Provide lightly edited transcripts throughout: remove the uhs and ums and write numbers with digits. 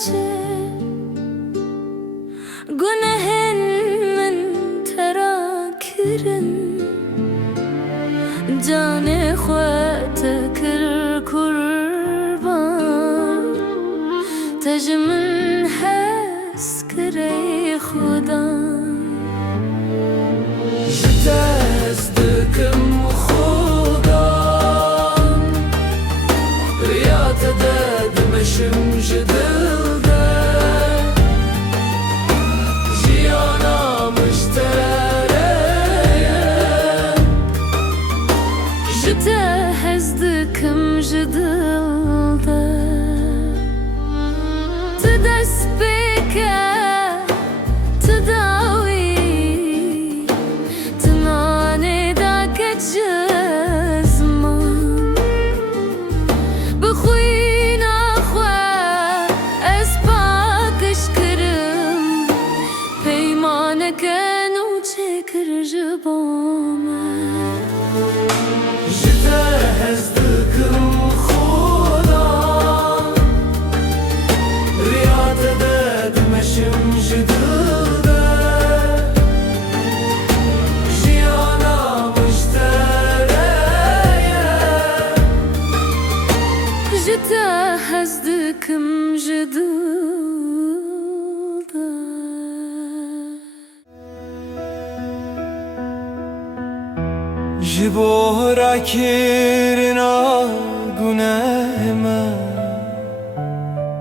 خچه گناهن من ترا کرن جان خوات کر قربان تجمن حس کری خدا جتازدكم خدا رياض داد مشم جدلده جيانا مشتريه جتازدكم جدلده تدس بك جتازدكم جدلده جبورا كيرنا گناهما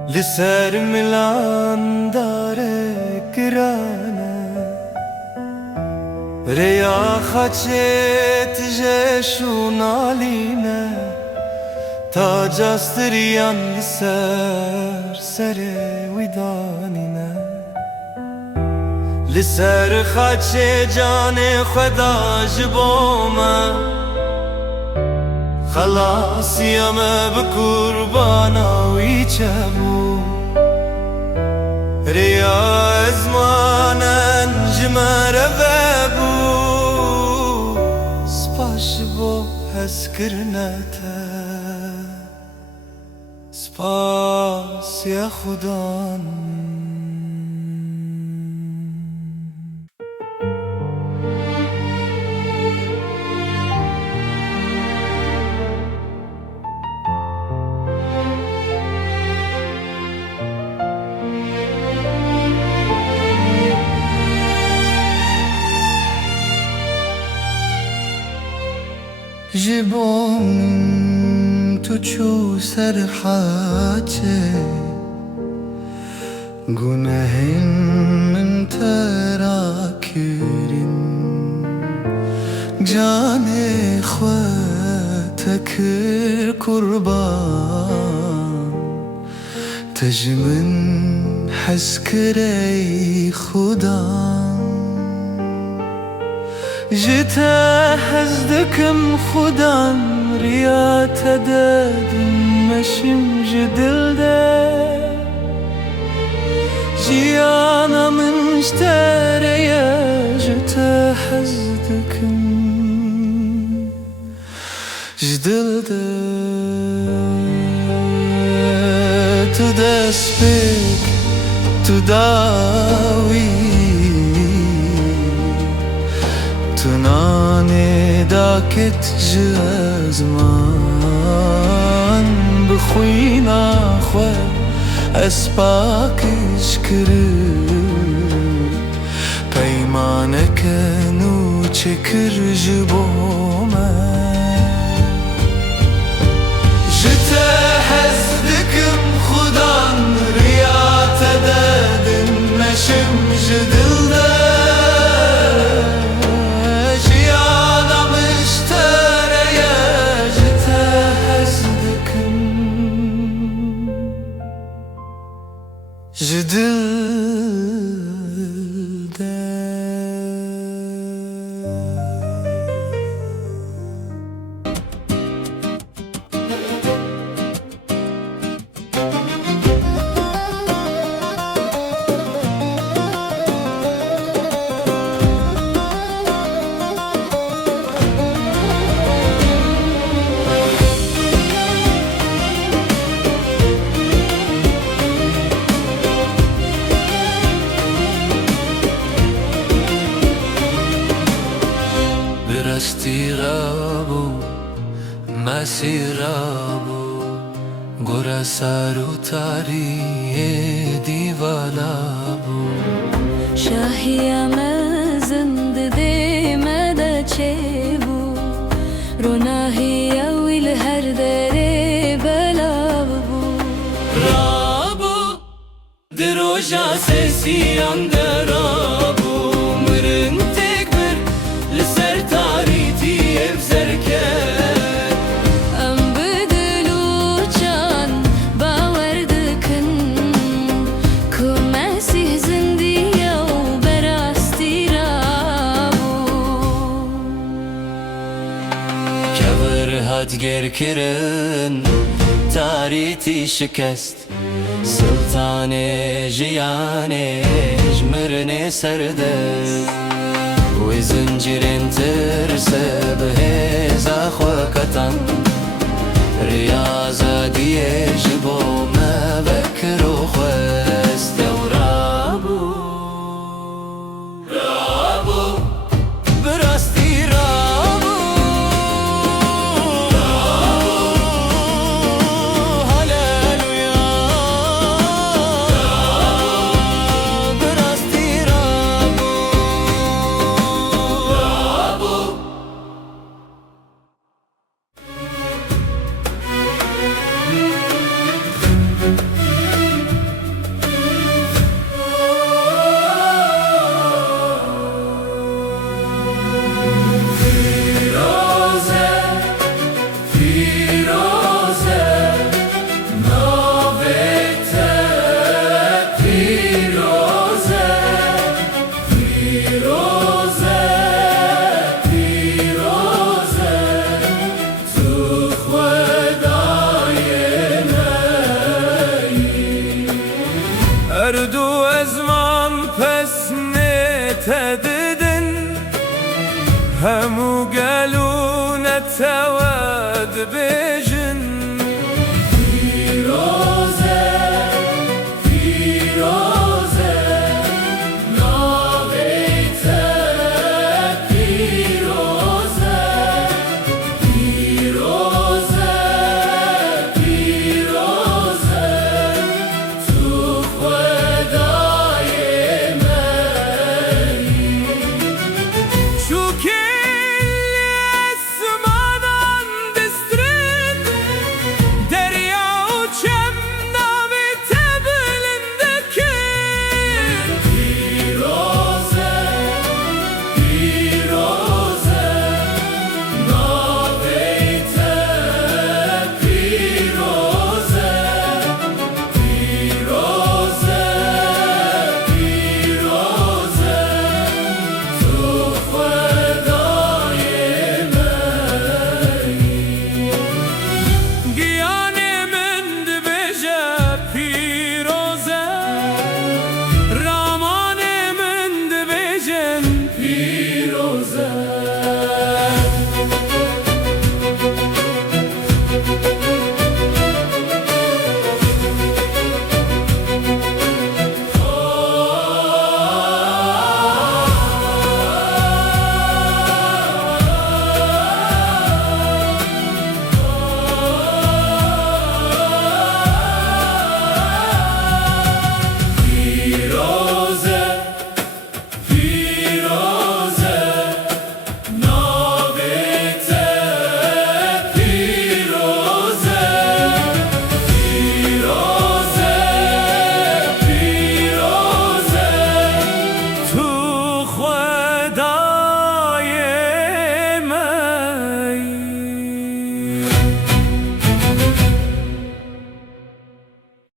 لسر ملان داره گرانه ريا خچت جشون علينا تا جاستريان لسر ويدانينا لسر خچ جان خدا جبوما خلاص يما بقربانا ويجبو ريا ازمانا جمر بابو سپاش بو هسكرناتا سپاس يا خدا جبون تو چو سرحاته گناهن من ترا کرن جان خواتك قربان تجمن حسكري خدا جتازدكم خدا رياض داد مشم جدلده جيانا مشتريه جتازدكم جدلده تدس بك تداوي تناني داكت جزمان بخوينا خو اسباك شكر پیمانك نو چكر جبوما جتازدكم خدا رياض داد مشم جدلده سیرابو گورا سارو تاری دیوالا بو شاهیم زند دیمده چه بو روناهی اویل هر دره بلا بو رابو دروجا سسیان درابو مرن تکبر لسر تاریتی افزرکر ام بدلو چان باور دکن که مسیح زندیه و براستی رابو کبر هات گر کرن تاریتی شکست سلطان جیان جمرن سردست و زنجیرین ترسه بهزا خوکتن ریاضه دیه جبو مبکر و خوست رابو براستی رابو هللویا براستی رابو اردو ازمان پس نتددن همو قالوا نتود بج